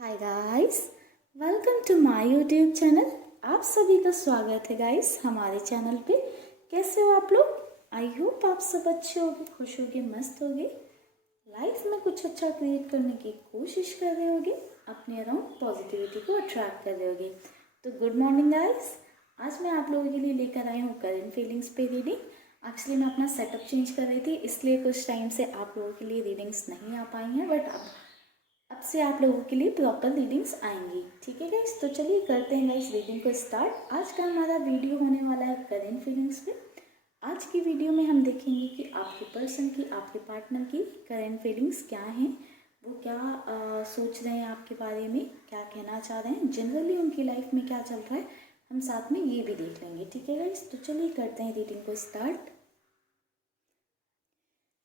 Hi guys, welcome to my YouTube channel. आप सभी का स्वागत है गाइस हमारे चैनल पे। कैसे हो आप लोग? आई होप आप सब अच्छे होगे, खुश होगे, मस्त होगे, लाइफ में कुछ अच्छा क्रिएट करने की कोशिश कर रहे होगे, अपने अराउंड पॉजिटिविटी को अट्रैक्ट कर रहे होगे। तो गुड मॉर्निंग गाइस। आज मैं आप लोगों के लिए लेकर आई हूँ करंट फीलिंग्स पे रीडिंग। एक्चुअली मैं अपना सेटअप चेंज कर रही थी, इसलिए कुछ टाइम से आप लोगों के लिए रीडिंग्स नहीं आ पाई हैं, बट अब से आप लोगों के लिए प्रॉपर रीडिंग्स आएंगी। ठीक है गाइस, तो चलिए करते हैं गाइस रीडिंग को स्टार्ट। आज का हमारा वीडियो होने वाला है करंट फीलिंग्स पे। आज की वीडियो में हम देखेंगे कि आपके पर्सन की, आपके पार्टनर की करंट फीलिंग्स क्या हैं, वो क्या सोच रहे हैं आपके बारे में, क्या कहना चाह रहे हैं, जनरली उनकी लाइफ में क्या चल रहा है, हम साथ में ये भी देख लेंगे। ठीक है गाइस, तो चलिए करते हैं रीडिंग को स्टार्ट।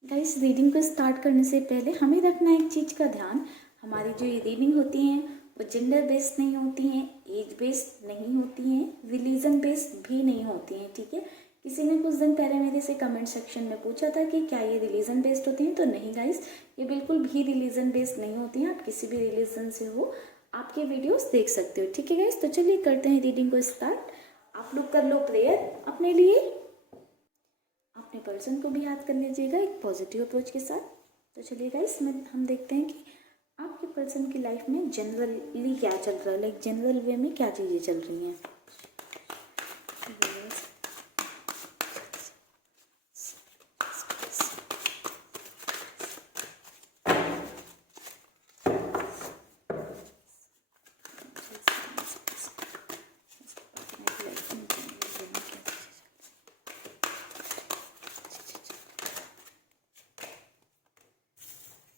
गाइस रीडिंग को स्टार्ट करने से पहले हमें रखना है एक चीज़ का ध्यान। हमारी जो ये रीडिंग होती हैं वो जेंडर बेस्ड नहीं होती हैं, एज बेस्ड नहीं होती हैं, रिलीजन बेस्ड भी नहीं होती हैं। ठीक है, किसी ने कुछ दिन पहले मेरे से कमेंट सेक्शन में पूछा था कि क्या ये रिलीजन बेस्ड होती हैं, तो नहीं गाइस, ये बिल्कुल भी रिलीजन बेस्ड नहीं होती हैं। आप किसी भी रिलीजन से हो, आपके वीडियोस देख सकते हो। ठीक है गाइस, तो चलिए करते हैं रीडिंग को स्टार्ट। आप लोग कर लो प्रेयर अपने लिए, अपने पर्सन को भी याद कर लीजिएगा एक पॉजिटिव अप्रोच के साथ। तो चलिए गाइस, हम देखते हैं कि आपके पर्सन की लाइफ में जनरली क्या चल रहा है, लाइक जनरल वे में क्या चीज़ें चल रही हैं।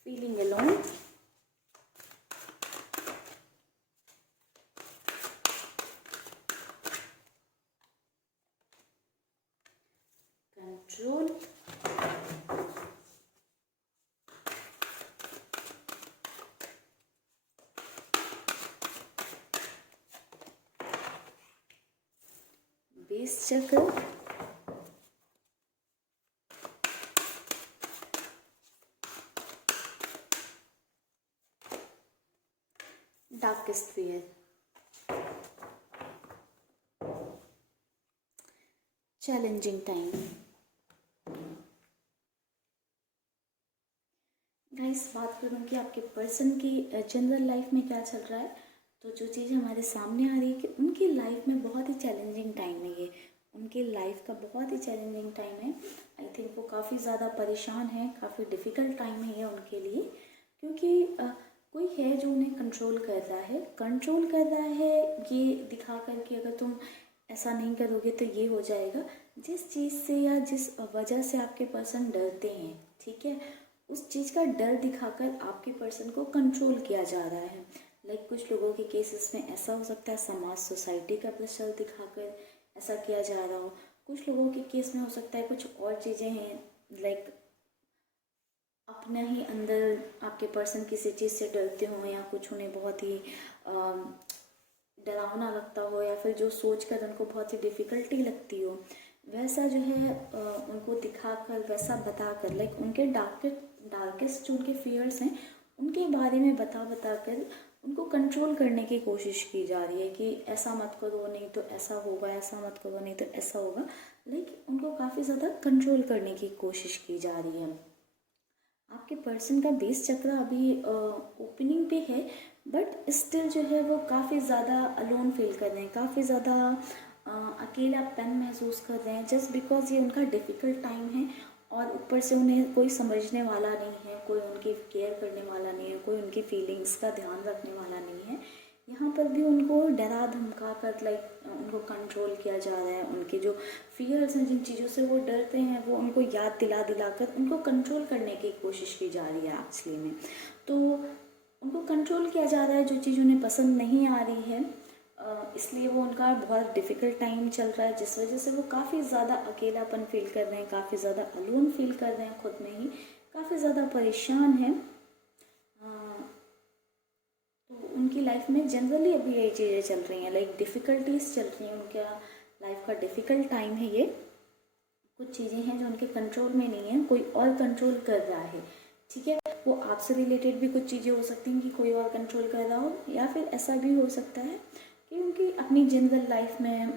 फीलिंग अलोन, कंट्रोल, बेस चक्र, darkest sphere, challenging time. Guys बात करूँ कि आपके पर्सन की जनरल लाइफ में क्या चल रहा है, तो जो चीज़ हमारे सामने आ रही है कि उनकी लाइफ में बहुत ही चैलेंजिंग टाइम है। ये उनकी लाइफ का बहुत ही चैलेंजिंग टाइम है। आई थिंक वो काफ़ी ज़्यादा परेशान है, काफ़ी डिफ़िकल्ट टाइम है ये उनके लिए, क्योंकि कोई है जो उन्हें कंट्रोल कर रहा है ये दिखा कर कि अगर तुम ऐसा नहीं करोगे तो ये हो जाएगा। जिस चीज़ से या जिस वजह से आपके पर्सन डरते हैं, ठीक है, उस चीज़ का डर दिखाकर आपके पर्सन को कंट्रोल किया जा रहा है। लाइक कुछ लोगों के केसेस में ऐसा हो सकता है, समाज सोसाइटी का प्रेशर दिखाकर ऐसा किया जा रहा हो। कुछ लोगों के केस में हो सकता है कुछ और चीज़ें हैं, लाइक अपने ही अंदर आपके पर्सन किसी चीज़ से डरते हो, या कुछ उन्हें बहुत ही डरावना लगता हो, या फिर जो सोच कर उनको बहुत ही डिफ़िकल्टी लगती हो, वैसा जो है उनको दिखाकर, वैसा बताकर, लाइक उनके डार्केस्ट जो उनके फियर्स हैं उनके बारे में बता कर उनको कंट्रोल करने की कोशिश की जा रही है कि ऐसा मत करो नहीं तो ऐसा होगा, ऐसा मत करो नहीं तो ऐसा होगा। लाइक उनको काफ़ी ज़्यादा कंट्रोल करने की कोशिश की जा रही है। आपके पर्सन का बेस चक्र अभी ओपनिंग पे है, बट स्टिल जो है वो काफ़ी ज़्यादा अलोन फील कर रहे हैं, काफ़ी ज़्यादा अकेलापन महसूस कर रहे हैं, जस्ट बिकॉज ये उनका डिफ़िकल्ट टाइम है। और ऊपर से उन्हें कोई समझने वाला नहीं है, कोई उनकी केयर करने वाला नहीं है, कोई उनकी फीलिंग्स का ध्यान रखने वाला नहीं है। यहाँ पर भी उनको डरा धमका कर, लाइक उनको कंट्रोल किया जा रहा है। उनके जो फियर्स हैं, जिन चीज़ों से वो डरते हैं, वो उनको याद दिला कर उनको कंट्रोल करने की कोशिश की जा रही है एक्चुअली में। तो उनको कंट्रोल किया जा रहा है, जो चीज़ उन्हें पसंद नहीं आ रही है, इसलिए वो उनका बहुत डिफ़िकल्ट टाइम चल रहा है, जिस वजह से वो काफ़ी ज़्यादा अकेलापन फील कर रहे हैं, काफ़ी ज़्यादा अलोन फील कर रहे हैं, खुद में ही काफ़ी ज़्यादा परेशान हैं। तो उनकी लाइफ में जनरली अभी यही चीज़ें चल रही हैं, लाइक डिफ़िकल्टीज चल रही हैं। उनका लाइफ का डिफ़िकल्ट टाइम है ये। कुछ चीज़ें हैं जो उनके कंट्रोल में नहीं है, कोई और कंट्रोल कर रहा है। ठीक है। वो आपसे रिलेटेड भी कुछ चीज़ें हो सकती हैं कि कोई और कंट्रोल कर रहा हो, या फिर ऐसा भी हो सकता है कि उनकी अपनी जनरल लाइफ में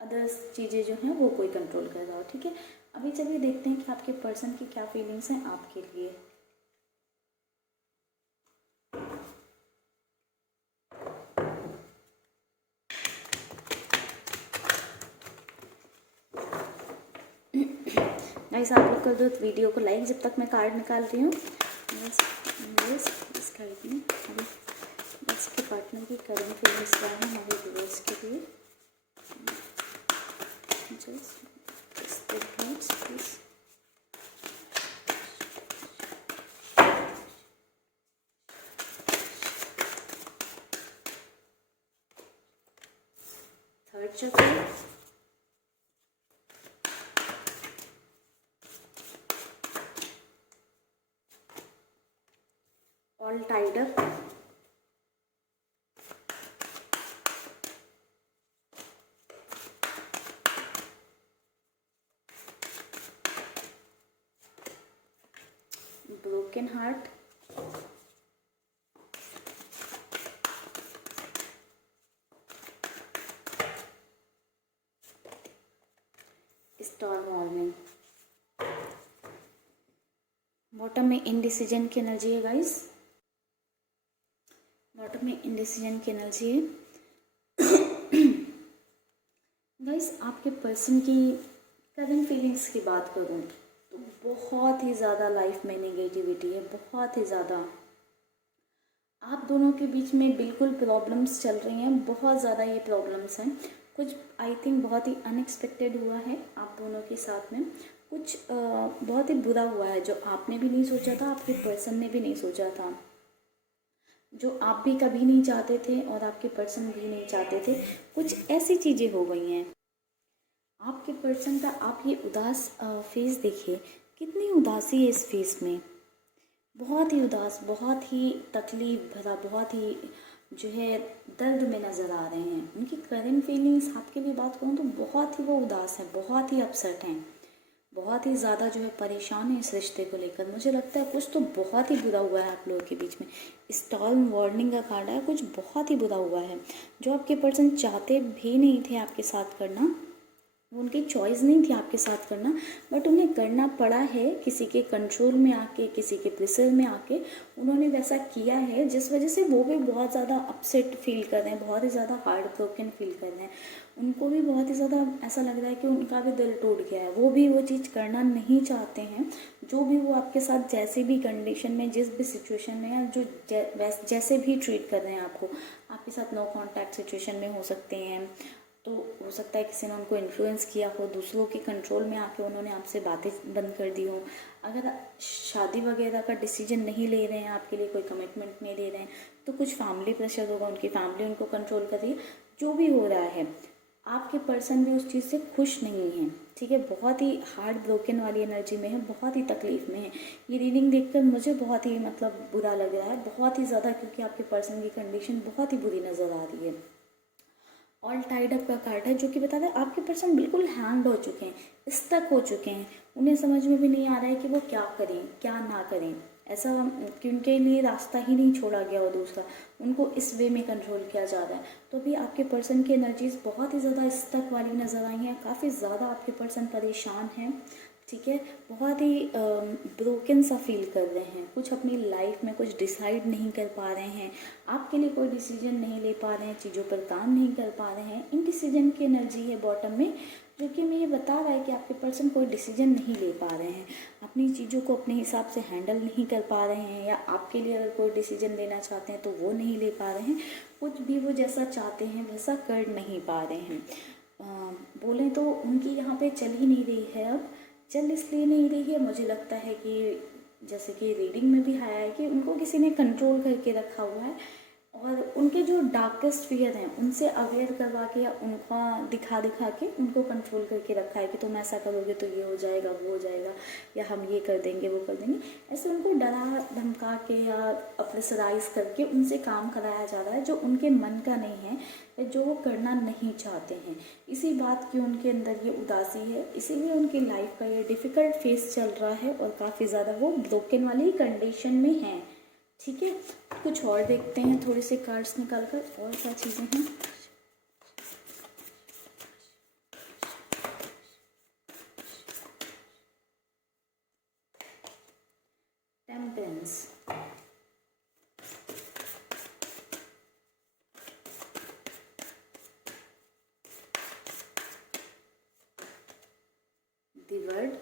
अदर्स चीज़ें जो हैं वो कोई कंट्रोल कर रहा हो। ठीक है, अभी चलिए देखते हैं कि आपके पर्सन की क्या फीलिंग्स हैं आपके लिए। गाइस आप लोग कर दो वीडियो को लाइक जब तक मैं कार्ड निकाल रही हूँ। इस कार्ड में अभी बस के पार्टनर की करंट फीलिंग्स क्या है हमारे व्यूअर्स के लिए। Just please. थर्ड चक्र, all tied up, broken heart, star morning. Bottom में इनडिसीजन की एनर्जी है गाइस, बॉटम में इनडिसीजन की एनर्जी है। गाइस आपके पर्सन की करंट फीलिंग्स की बात करूँ तो बहुत ही ज़्यादा लाइफ में नेगेटिविटी है, बहुत ही ज़्यादा। आप दोनों के बीच में बिल्कुल प्रॉब्लम्स चल रही हैं, बहुत ज़्यादा ये प्रॉब्लम्स हैं। कुछ आई थिंक बहुत ही अनएक्सपेक्टेड हुआ है आप दोनों के साथ में, कुछ बहुत ही बुरा हुआ है जो आपने भी नहीं सोचा था, आपके पर्सन ने भी नहीं सोचा था, जो आप भी कभी नहीं चाहते थे और आपके पर्सन भी नहीं चाहते थे। कुछ ऐसी चीज़ें हो गई हैं आपके पर्सन का। आप ये उदास फेस देखिए, कितनी उदासी है इस फेस में, बहुत ही उदास, बहुत ही तकलीफ भरा, बहुत ही जो है दर्द में नज़र आ रहे हैं। उनकी करंट फीलिंग्स आपके लिए बात करूँ तो बहुत ही वो उदास हैं, बहुत ही अपसेट हैं, बहुत ही ज़्यादा जो है परेशान है इस रिश्ते को लेकर। मुझे लगता है कुछ तो बहुत ही बुरा हुआ है आप लोगों के बीच में। स्टॉर्म वार्निंग का कार्ड है, कुछ बहुत ही बुरा हुआ है जो आपके पर्सन चाहते भी नहीं थे आपके साथ करना, वो उनकी चॉइस नहीं थी आपके साथ करना, बट उन्हें करना पड़ा है। किसी के कंट्रोल में आके, किसी के प्रेशर में आके उन्होंने वैसा किया है, जिस वजह से वो भी बहुत ज़्यादा अपसेट फील कर रहे हैं, बहुत ही ज़्यादा हार्ट ब्रोकन फील कर रहे हैं। उनको भी बहुत ही ज़्यादा ऐसा लग रहा है कि उनका भी दिल टूट गया है, वो भी वो चीज़ करना नहीं चाहते हैं। जो भी वो आपके साथ जैसे भी कंडीशन में, जिस भी सिचुएशन में, या जो जैसे भी ट्रीट कर रहे हैं आपको, आपके साथ नो कॉन्टैक्ट सिचुएशन में हो सकते हैं, तो हो सकता है किसी ने उनको इन्फ्लुएंस किया हो, दूसरों के कंट्रोल में आके उन्होंने आपसे बातें बंद कर दी हो। अगर शादी वगैरह का डिसीजन नहीं ले रहे हैं, आपके लिए कोई कमिटमेंट नहीं ले रहे हैं, तो कुछ फैमिली प्रेशर होगा, उनकी फैमिली उनको कंट्रोल कर रही है। जो भी हो रहा है, आपके पर्सन भी उस चीज़ से खुश नहीं है। ठीक है, बहुत ही हार्ट ब्रोकन वाली एनर्जी में है, बहुत ही तकलीफ में है। ये रीडिंग देखकर मुझे बहुत ही मतलब बुरा लग रहा है, बहुत ही ज़्यादा, क्योंकि आपके पर्सन की कंडीशन बहुत ही बुरी नज़र आ रही है। ऑल टाइड अप का कार्ड है जो कि बता रहा है आपके पर्सन बिल्कुल हैंग हो चुके हैं, स्टक हो चुके हैं। उन्हें समझ में भी नहीं आ रहा है कि वो क्या करें क्या ना करें, ऐसा कि उनके लिए रास्ता ही नहीं छोड़ा गया हो दूसरा, उनको इस वे में कंट्रोल किया जा रहा है। तो अभी आपके पर्सन की एनर्जीज बहुत ही ज़्यादा स्टक वाली नज़र आई हैं, काफ़ी ज़्यादा आपके पर्सन परेशान हैं। ठीक है, बहुत ही ब्रोकन सा फील कर रहे हैं, कुछ अपनी लाइफ में कुछ डिसाइड नहीं कर पा रहे हैं, आपके लिए कोई डिसीजन नहीं ले पा रहे हैं, चीज़ों पर काम नहीं कर पा रहे हैं। इन डिसीजन की एनर्जी है बॉटम में, जो कि हमें ये बता रहा है कि आपके पर्सन कोई डिसीजन नहीं ले पा रहे हैं, अपनी चीज़ों को अपने हिसाब से हैंडल नहीं कर पा रहे हैं, या आपके लिए अगर कोई डिसीजन लेना चाहते हैं तो वो नहीं ले पा रहे हैं। कुछ भी वो जैसा चाहते हैं वैसा कर नहीं पा रहे हैं। बोलें तो उनकी यहाँ पे चल ही नहीं रही है, अब चल इसलिए नहीं रही है, मुझे लगता है कि जैसे कि रीडिंग में भी आया है कि उनको किसी ने कंट्रोल करके रखा हुआ है, और उनके जो डार्केस्ट फियर हैं उनसे अवेयर करवा के या उनका दिखा दिखा के उनको कंट्रोल करके रखा है कि तुम ऐसा करोगे तो ये हो जाएगा, वो हो जाएगा, या हम ये कर देंगे, वो कर देंगे। ऐसे उनको डरा धमका के या प्रेशराइज करके उनसे काम कराया जा रहा है जो उनके मन का नहीं है या जो वो करना नहीं चाहते हैं। इसी बात की उनके अंदर ये उदासी है, इसीलिए उनकी लाइफ का ये डिफ़िकल्ट फेस चल रहा है और काफ़ी ज़्यादा वो ब्रोकन वाली कंडीशन में हैं। ठीक है, कुछ और देखते हैं थोड़ी सी कार्ड्स निकाल कर और क्या चीज़ें हैं। Temperance, the world,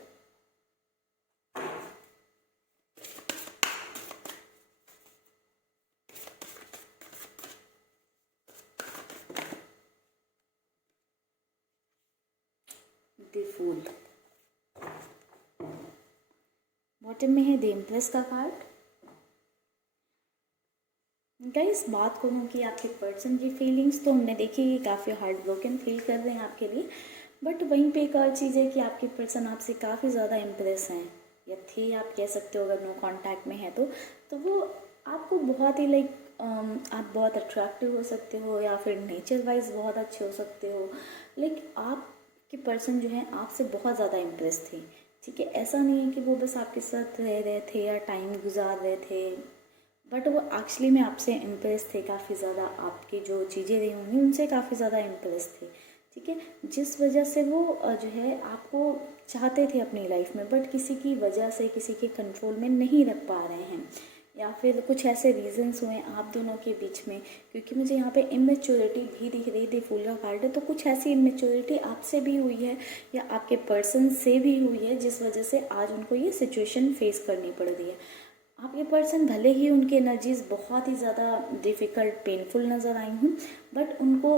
the fool. Bottom में है द एम्प्रेस का कार्ड। गाइस, बात करूँ कि आपके पर्सन की फीलिंग्स तो हमने देखी कि काफ़ी हार्ट ब्रोकन फील कर रहे हैं आपके लिए, बट वहीं पे एक और चीज़ है कि आपके पर्सन आपसे काफ़ी ज़्यादा इम्प्रेस हैं या थे, आप कह सकते हो अगर नो कांटेक्ट में है तो वो आपको बहुत ही लाइक आप बहुत अट्रैक्टिव हो सकते हो या फिर नेचर वाइज बहुत अच्छे हो सकते हो। लाइक आपके पर्सन जो है आपसे बहुत ज़्यादा इम्प्रेस थे। ठीक है, ऐसा नहीं है कि वो बस आपके साथ रह रहे थे या टाइम गुजार रहे थे, बट वो एक्चुअली में आपसे इम्प्रेस थे काफ़ी ज़्यादा, आपकी जो चीज़ें रही होंगी उनसे काफ़ी ज़्यादा इम्प्रेस थे। ठीक है, जिस वजह से वो जो है आपको चाहते थे अपनी लाइफ में, बट किसी की वजह से किसी के कंट्रोल में नहीं रख पा रहे हैं, या फिर कुछ ऐसे रीजंस हुए आप दोनों के बीच में। क्योंकि मुझे यहाँ पे इमेच्योरिटी भी दिख रही थी, फूल का कार्ड है, तो कुछ ऐसी इमेच्योरिटी आपसे भी हुई है या आपके पर्सन से भी हुई है जिस वजह से आज उनको ये सिचुएशन फेस करनी पड़ रही है। आपके पर्सन भले ही उनकी एनर्जीज बहुत ही ज़्यादा डिफ़िकल्ट पेनफुल नज़र आई हूँ, बट उनको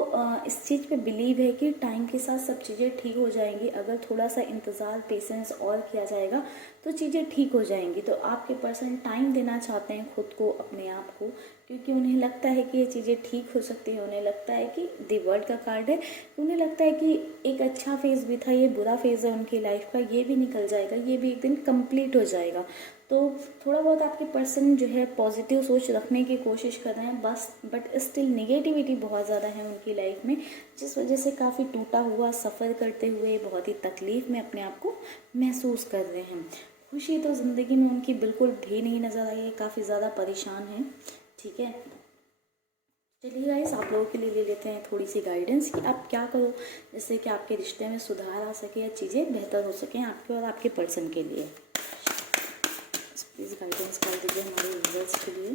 इस चीज़ पे बिलीव है कि टाइम के साथ सब चीज़ें ठीक हो जाएंगी। अगर थोड़ा सा इंतज़ार पेशेंस और किया जाएगा तो चीज़ें ठीक हो जाएंगी। तो आपके पर्सन टाइम देना चाहते हैं खुद को, अपने आप को, क्योंकि उन्हें लगता है कि ये चीज़ें ठीक हो सकती है। उन्हें लगता है कि द वर्ल्ड का कार्ड है, उन्हें लगता है कि एक अच्छा फेज़ भी था, ये बुरा फेज़ है उनकी लाइफ का, ये भी निकल जाएगा, ये भी एक दिन कंप्लीट हो जाएगा। तो थोड़ा बहुत आपके पर्सन जो है पॉजिटिव सोच रखने की कोशिश कर रहे हैं बस, बट स्टिल नेगेटिविटी बहुत ज़्यादा है उनकी लाइफ में, जिस वजह से काफ़ी टूटा हुआ सफ़र करते हुए बहुत ही तकलीफ़ में अपने आप को महसूस कर रहे हैं। खुशी तो ज़िंदगी में उनकी बिल्कुल भी नहीं नज़र आई है, काफ़ी ज़्यादा परेशान हैं। ठीक है, चलिए गाइस, आप लोगों के लिए ले लेते हैं थोड़ी सी गाइडेंस कि आप क्या करो जिससे कि आपके रिश्ते में सुधार आ सके या चीज़ें बेहतर हो सकें आपके और आपके पर्सन के लिए। प्लीज़ गाइडेंस कर दीजिए हमारे यूजर्स के लिए।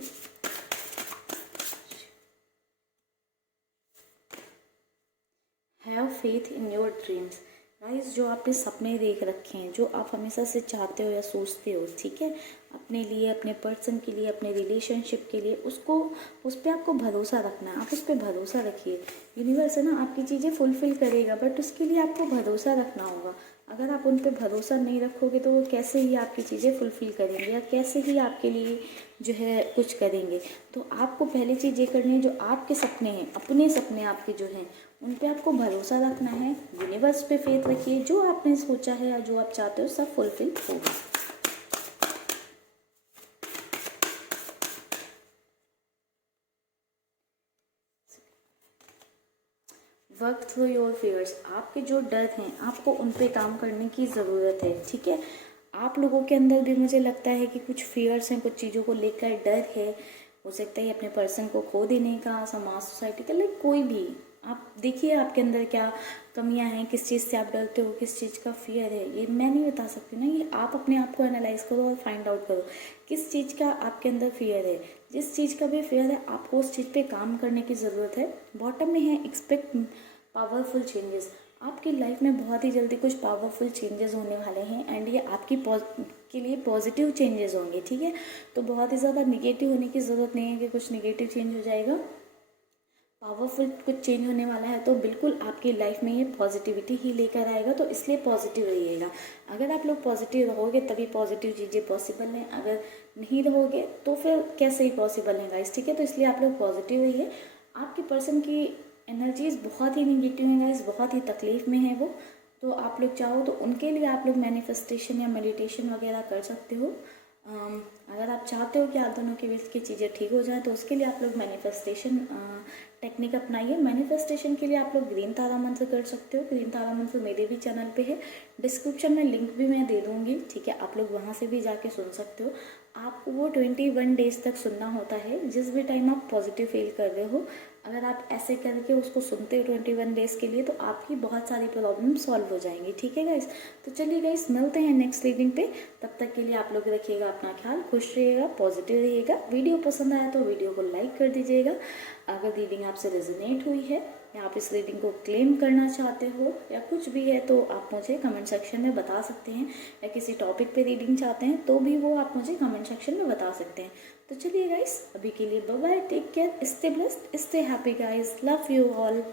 Have faith in your dreams. Guys, जो आपने सपने देख रखे हैं, जो आप हमेशा से चाहते हो या सोचते हो, ठीक है, अपने लिए, अपने पर्सन के लिए, अपने रिलेशनशिप के लिए, उसको, उस पर आपको भरोसा रखना है। आप उस पर भरोसा रखिए। यूनिवर्स है ना, आपकी चीज़ें फुलफ़िल करेगा, बट उसके लिए आपको भरोसा रखना होगा। अगर आप उन पर भरोसा नहीं रखोगे तो वो कैसे ही आपकी चीज़ें फुलफ़िल करेंगे या कैसे ही आपके लिए जो है कुछ करेंगे। तो आपको पहली चीज़ ये करनी है, जो आपके सपने हैं, अपने सपने आपके जो हैं, उन पे आपको भरोसा रखना है। यूनिवर्स पे फेथ रखिए, जो आपने सोचा है या जो आप चाहते हो सब फुलफिल होगा। Work through your fears. आपके जो डर हैं आपको उन पे काम करने की ज़रूरत है। ठीक है, आप लोगों के अंदर भी मुझे लगता है कि कुछ फियर्स हैं, कुछ चीज़ों को लेकर डर है। हो सकता है अपने पर्सन को खो देने का, समाज, सोसाइटी का, लाइक कोई भी। आप देखिए आपके अंदर क्या कमियां हैं, किस चीज़ से आप डरते हो, किस चीज़ का फियर है, ये मैं नहीं बता सकती ना, ये आप अपने आप को एनालाइज करो और फाइंड आउट करो किस चीज़ का आपके अंदर फियर है। जिस चीज़ का भी फियर है आपको उस चीज़ पे काम करने की ज़रूरत है। बॉटम में है एक्सपेक्ट पावरफुल चेंजेस। आपकी लाइफ में बहुत ही जल्दी कुछ पावरफुल चेंजेस होने वाले हैं एंड ये आपकी के लिए पॉजिटिव चेंजेस होंगे। ठीक है, तो बहुत ही ज़्यादा निगेटिव होने की ज़रूरत नहीं है कि कुछ निगेटिव चेंज हो जाएगा। पावरफुल कुछ चेंज होने वाला है, तो बिल्कुल आपकी लाइफ में ये पॉजिटिविटी ही लेकर आएगा। तो इसलिए पॉजिटिव रहिएगा। अगर आप लोग पॉजिटिव रहोगे तभी पॉजिटिव चीज़ें पॉसिबल हैं, अगर नहीं रहोगे तो फिर कैसे ही पॉसिबल है गाइस, ठीक है। तो इसलिए आप लोग पॉजिटिव रहिए। आपके पर्सन की एनर्जीज बहुत ही निगेटिव है गाइस, बहुत ही तकलीफ में है वो। तो आप लोग चाहो तो उनके लिए आप लोग मैनिफेस्टेशन या मेडिटेशन वगैरह कर सकते हो। अगर आप चाहते हो कि आप दोनों के बीच की चीज़ें ठीक हो जाए तो उसके लिए आप लोग मैनिफेस्टेशन टेक्निक अपनाइए। मैनिफेस्टेशन के लिए आप लोग ग्रीन तारा मंत्र कर सकते हो। ग्रीन तारा मंत्र मेरे भी चैनल पे है, डिस्क्रिप्शन में लिंक भी मैं दे दूँगी, ठीक है। आप लोग वहाँ से भी जाके सुन सकते हो। आपको वो 21 डेज तक सुनना होता है, जिस भी टाइम आप पॉजिटिव फील कर रहे हो। अगर आप ऐसे करके उसको सुनते हो 21 डेज़ के लिए तो आपकी बहुत सारी प्रॉब्लम सॉल्व हो जाएंगी, ठीक है गाइस। तो चलिए गाइस, मिलते हैं नेक्स्ट रीडिंग पे। तब तक के लिए आप लोग रखिएगा अपना ख्याल, खुश रहिएगा, पॉजिटिव रहिएगा। वीडियो पसंद आया तो वीडियो को लाइक कर दीजिएगा। अगर रीडिंग आपसे रेजोनेट हुई है या आप इस रीडिंग को क्लेम करना चाहते हो या कुछ भी है तो आप मुझे कमेंट सेक्शन में बता सकते हैं, या किसी टॉपिक पे रीडिंग चाहते हैं तो भी वो आप मुझे कमेंट सेक्शन में बता सकते हैं। तो चलिए गाइस, अभी के लिए bye bye, take care, stay blessed, stay happy guys, love you all.